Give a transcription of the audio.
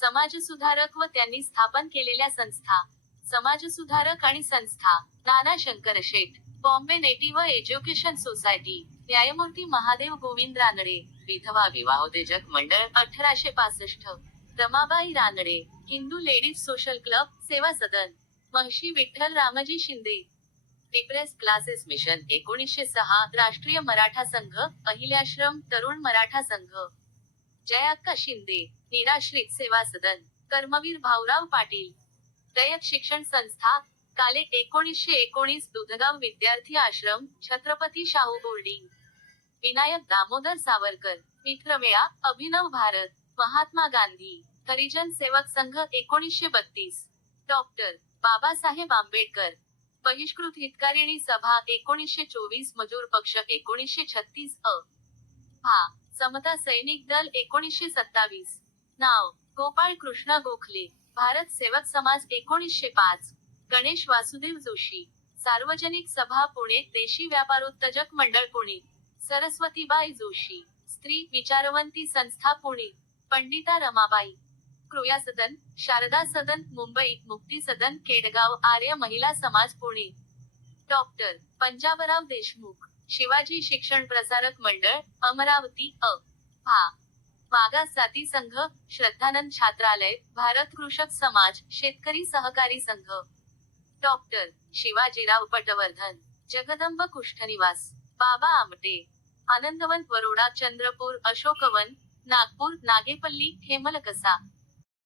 समाजसुधारक व त्यांनी स्थापन केलेल्या संस्था समाजसुधारक आणि संस्था Nana Shankar Sheth Bombay native education society न्यायमूर्ती महादेव गोविंद रानडे विधवा विवाहोत्तेजक मंडळ अठराशे पासष्ट Ramabai Ranade Hindu ladies social club Seva Sadan Maharshi Vitthal Ramji Shinde depressed classes mission एकोणीसशे सहा राष्ट्रीय मराठा संघ पहिल्याश्रम तरुण मराठा संघ. जयाक्का शिंदे निराश्रित सेवा सदन कर्मवीर भाऊराव पाटील रयत शिक्षण संस्था काले एकोणीसशे एकोणीस दुधगाव विद्यार्थी आश्रम छत्रपती शाहू बोर्डिंग विनायक दामोदर सावरकर मित्रमेळा अभिनव भारत महात्मा गांधी हरिजन सेवक संघ एकोणीसशे बत्तीस डॉक्टर बाबासाहेब आंबेडकर बहिष्कृत हितकारिणी सभा एकोणीसशे चोवीस मजूर पक्ष एकोणीसशे छत्तीस अ. समता सैनिक दल एकोणीसशे सत्तावीस. नाव गोपाळ कृष्णा गोखले. भारत सेवक समाज एकोणीसशे पाच. गणेश वासुदेव जोशी. सार्वजनिक सभा पुणे देशी व्यापारोत्तेजक मंडळ पुणे. सरस्वतीबाई जोशी. स्त्री विचारवंती संस्था पुणे. पंडिता रमाबाई. कृया सदन शारदा सदन मुंबई मुक्ती सदन केडगाव आर्य महिला समाज पुणे. डॉक्टर पंजाबराव देशमुख शिवाजी शिक्षण प्रसारक मंडळ अमरावती अ. भा. मागास जाती संघ श्रद्धानंद छात्रालय भारत कृषक समाज शेतकरी सहकारी संघ. डॉक्टर शिवाजीराव पटवर्धन जगदंब कुष्ठनिवास बाबा आमटे आनंदवन वरोडा चंद्रपूर अशोकवन नागपूर नागेपल्ली हेमलकसा